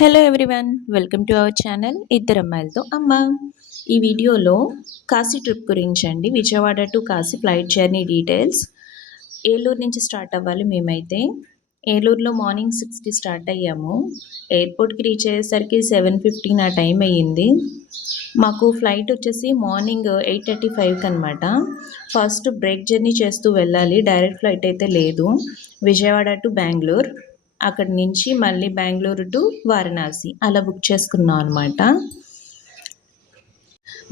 Hello everyone, welcome to our channel ఇద్దరు అమ్మాయిలతో అమ్మ. ఈ వీడియోలో కాశీ ట్రిప్ గురించి అండి. Vijayawada to Kashi flight journey details. Eluru నుంచి స్టార్ట్ అవ్వాలి. మేమైతే ఏలూరులో మార్నింగ్ 6కి స్టార్ట్ అయ్యాము. ఎయిర్పోర్ట్కి రీచ్ అయ్యేసరికి 7:15 ఆ టైం అయ్యింది. మాకు ఫ్లైట్ వచ్చేసి మార్నింగ్ 8:35కి అనమాట. ఫస్ట్ బ్రేక్ జర్నీ చేస్తూ వెళ్ళాలి. డైరెక్ట్ ఫ్లైట్ అయితే లేదు. విజయవాడ టు బెంగళూరు, అక్కడి నుంచి మళ్ళీ బెంగళూరు టు వారణాసి అలా బుక్ చేసుకున్నాం అనమాట.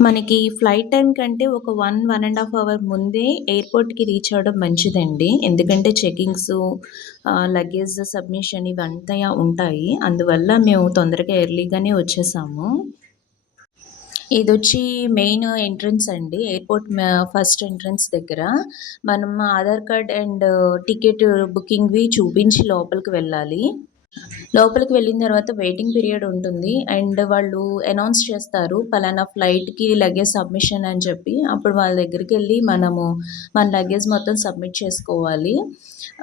మనకి ఫ్లైట్ టైం కంటే ఒక 1.5 అవర్ ముందే ఎయిర్పోర్ట్కి రీచ్ అవ్వడం మంచిదండి. ఎందుకంటే చెకింగ్స్, లగేజ్ సబ్మిషన్ ఇవంతా ఉంటాయి. అందువల్ల మేము తొందరగా ఎర్లీగానే వచ్చేసాము. ఇదొచ్చి మెయిన్ ఎంట్రన్స్ అండి. ఎయిర్పోర్ట్ ఫస్ట్ ఎంట్రన్స్ దగ్గర మనం ఆధార్ కార్డ్ అండ్ టికెట్ బుకింగ్వి చూపించి లోపలికి వెళ్ళాలి. లోపలికి వెళ్ళిన తర్వాత వెయిటింగ్ పీరియడ్ ఉంటుంది అండ్ వాళ్ళు అనౌన్స్ చేస్తారు పలానా ఫ్లైట్కి లగేజ్ సబ్మిషన్ అని చెప్పి. అప్పుడు వాళ్ళ దగ్గరికి వెళ్ళి మనము మన లగేజ్ మొత్తం సబ్మిట్ చేసుకోవాలి.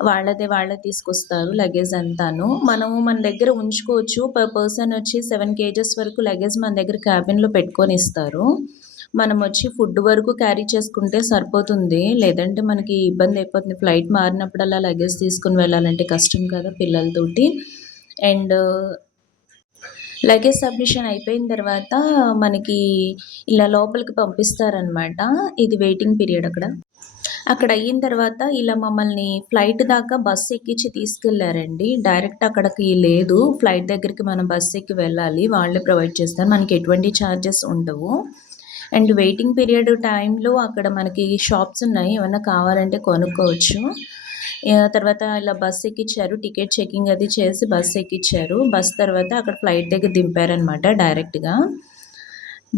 వాళ్ళే తీసుకొస్తారు లగేజ్ అంతాను. మనము మన దగ్గర ఉంచుకోవచ్చు. పర్ పర్సన్ వచ్చి 7 kgs వరకు లగేజ్ మన దగ్గర క్యాబిన్లో పెట్టుకొని ఇస్తారు. మనం వచ్చి ఫుడ్ వరకు క్యారీ చేసుకుంటే సరిపోతుంది. లేదంటే మనకి ఇబ్బంది అయిపోతుంది. ఫ్లైట్ మారినప్పుడల్లా లగేజ్ తీసుకుని వెళ్ళాలంటే కష్టం కదా పిల్లలతోటి. అండ్ లగేజ్ సబ్మిషన్ అయిపోయిన తర్వాత మనకి ఇలా లోపలికి పంపిస్తారనమాట. ఇది వెయిటింగ్ పీరియడ్. అక్కడ అయిన తర్వాత ఇలా మమ్మల్ని ఫ్లైట్ దాకా బస్సు ఎక్కించి తీసుకెళ్లారండి. డైరెక్ట్ అక్కడికి లేదు, ఫ్లైట్ దగ్గరికి మనం బస్సు ఎక్కి వెళ్ళాలి. వాళ్ళే ప్రొవైడ్ చేస్తారు, మనకి ఎటువంటి ఛార్జెస్ ఉండవు. అండ్ వెయిటింగ్ పీరియడ్ టైంలో అక్కడ మనకి షాప్స్ ఉన్నాయి, ఏమన్నా కావాలంటే కొనుక్కోవచ్చు. తర్వాత ఇలా బస్సు ఎక్కించారు, టికెట్ చెకింగ్ అది చేసి బస్సు ఎక్కించారు. బస్ తర్వాత అక్కడ ఫ్లైట్ దగ్గర దింపారనమాట. డైరెక్ట్గా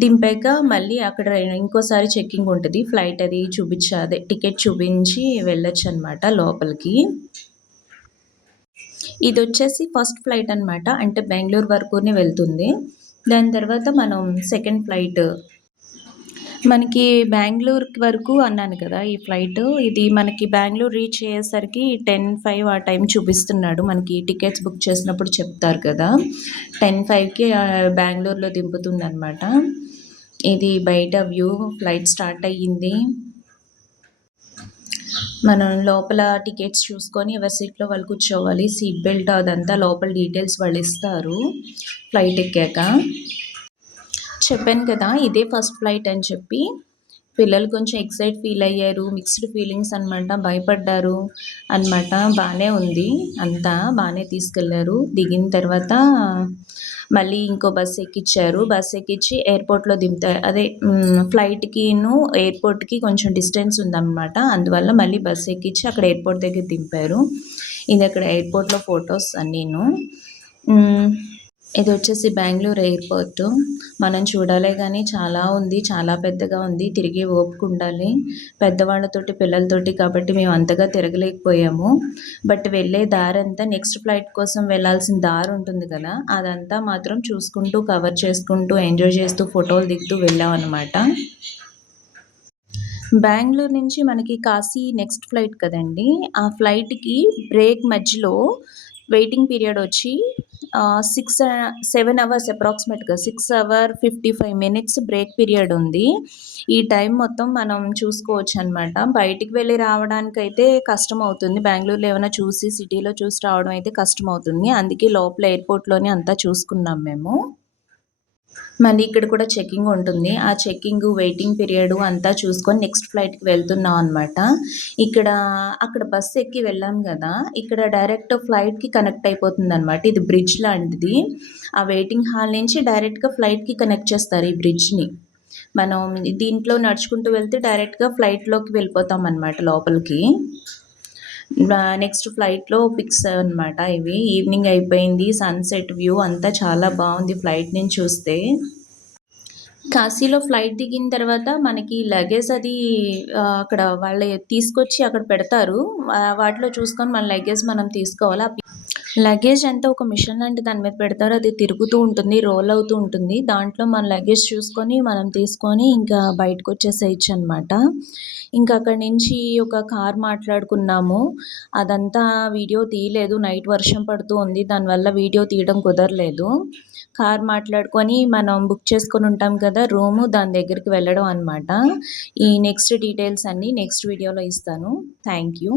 దింపాక మళ్ళీ అక్కడ ఇంకోసారి చెకింగ్ ఉంటుంది. ఫ్లైట్ అది అదే టికెట్ చూపించి వెళ్ళొచ్చు అనమాట లోపలికి. ఇది వచ్చేసి ఫస్ట్ ఫ్లైట్ అనమాట, అంటే బెంగళూరు వరకునే వెళ్తుంది. దాని తర్వాత మనం సెకండ్ ఫ్లైట్, మనకి బెంగళూరు వరకు అన్నాను కదా ఈ ఫ్లైట్. ఇది మనకి బెంగళూరు రీచ్ అయ్యేసరికి 10:05 ఆ టైం చూపిస్తున్నాడు. మనకి టికెట్స్ బుక్ చేసినప్పుడు చెప్తారు కదా, 10:05కి బెంగళూరులో దింపుతుంది అనమాట. ఇది బయట వ్యూ. ఫ్లైట్ స్టార్ట్ అయ్యింది. మనం లోపల టికెట్స్ చూసుకొని ఎవరి సీట్లో వాళ్ళు కూర్చోవాలి. సీట్ బెల్ట్ అదంతా లోపల డీటెయిల్స్ వాళ్ళు ఇస్తారు ఫ్లైట్ ఎక్కాక. చెప్పాను కదా ఇదే ఫస్ట్ ఫ్లైట్ అని చెప్పి. పిల్లలు కొంచెం ఎక్సైట్ ఫీల్ అయ్యారు, మిక్స్డ్ ఫీలింగ్స్ అనమాట, భయపడ్డారు అనమాట. బాగానే ఉంది, అంతా బాగానే తీసుకెళ్లారు. దిగిన తర్వాత మళ్ళీ ఇంకో బస్సు ఎక్కించారు. బస్సు ఎక్కించి ఎయిర్పోర్ట్లో దింపుతారు. అదే ఫ్లైట్కిను ఎయిర్పోర్ట్కి కొంచెం డిస్టెన్స్ ఉందన్నమాట. అందువల్ల మళ్ళీ బస్సు ఎక్కించి అక్కడ ఎయిర్పోర్ట్ దగ్గర దింపారు. ఇది అక్కడ ఎయిర్పోర్ట్లో ఫొటోస్ అన్నీను. ఇది వచ్చేసి బెంగళూరు ఎయిర్పోర్ట్. మనం చూడాలే కానీ చాలా ఉంది, చాలా పెద్దగా ఉంది. తిరిగే ఓపిక ఉండాలి పెద్దవాళ్ళతోటి పిల్లలతోటి, కాబట్టి మేము అంతగా తిరగలేకపోయాము. బట్ వెళ్ళే దారంతా నెక్స్ట్ ఫ్లైట్ కోసం వెళ్ళాల్సిన దారి ఉంటుంది కదా, అదంతా మాత్రం చూసుకుంటూ కవర్ చేసుకుంటూ ఎంజాయ్ చేస్తూ ఫోటోలు దిగుతూ వెళ్ళాం అనమాట. బెంగళూరు నుంచి మనకి కాశీ నెక్స్ట్ ఫ్లైట్ కదండి. ఆ ఫ్లైట్కి బ్రేక్ మధ్యలో వెయిటింగ్ పీరియడ్ వచ్చి 7 అవర్స్, అప్రాక్సిమేట్గా 6 hours 55 minutes బ్రేక్ పీరియడ్ ఉంది. ఈ టైం మొత్తం మనం చూసుకోవచ్చు అనమాట. బయటికి వెళ్ళి రావడానికి అయితే కష్టం అవుతుంది. బెంగళూరులో ఏమైనా చూసి సిటీలో చూసి రావడం అయితే కష్టం అవుతుంది. అందుకే లోపల ఎయిర్పోర్ట్లోనే అంతా చూసుకున్నాం మేము. మళ్ళీ ఇక్కడ కూడా చెకింగ్ ఉంటుంది. ఆ చెకింగ్, వెయిటింగ్ పీరియడ్ అంతా చూసుకొని నెక్స్ట్ ఫ్లైట్కి వెళ్తున్నాం అనమాట. అక్కడ బస్సు ఎక్కి వెళ్ళాం కదా, ఇక్కడ డైరెక్ట్ ఫ్లైట్కి కనెక్ట్ అయిపోతుంది అనమాట. ఇది బ్రిడ్జ్ లాంటిది. ఆ వెయిటింగ్ హాల్ నుంచి డైరెక్ట్గా ఫ్లైట్కి కనెక్ట్ చేస్తారు ఈ బ్రిడ్జ్ని. మనం దీంట్లో నడుచుకుంటూ వెళ్తే డైరెక్ట్గా ఫ్లైట్లోకి వెళ్ళిపోతాం అనమాట లోపలికి. నెక్స్ట్ ఫ్లైట్లో పిక్స్ అనమాట ఇవి. ఈవినింగ్ అయిపోయింది, సన్సెట్ వ్యూ అంతా చాలా బాగుంది ఫ్లైట్ నుంచి చూస్తే. కాశీలో ఫ్లైట్ దిగిన తర్వాత మనకి లగేజ్ అది అక్కడ వాళ్ళు తీసుకొచ్చి అక్కడ పెడతారు. వాటిలో చూసుకొని మన లగేజ్ మనం తీసుకోవాలి. లగేజ్ అంతా ఒక మిషన్ లాంటి దాని మీద పెడతారు. అది తిరుగుతూ ఉంటుంది. రోల్ అవుతూ ఉంటుంది. దాంట్లో మన లగేజ్ చూసుకొని మనం తీసుకొని ఇంకా బయటకొచ్చేసేయొచ్చనమాట. ఇంకా అక్కడి నుంచి ఒక కార్ మాట్లాడుకున్నాము. అదంతా వీడియో తీయలేదు. నైట్ వర్షం పడుతూ ఉంది. దానివల్ల వీడియో తీయడం కుదరలేదు. కార్ మాట్లాడుకొని మనం బుక్ చేసుకొని ఉంటాం కదా రూము, దాని దగ్గరికి వెళ్ళడం అనమాట. ఈ నెక్స్ట్ డీటెయిల్స్ అన్నీ నెక్స్ట్ వీడియోలో ఇస్తాను. Thank you.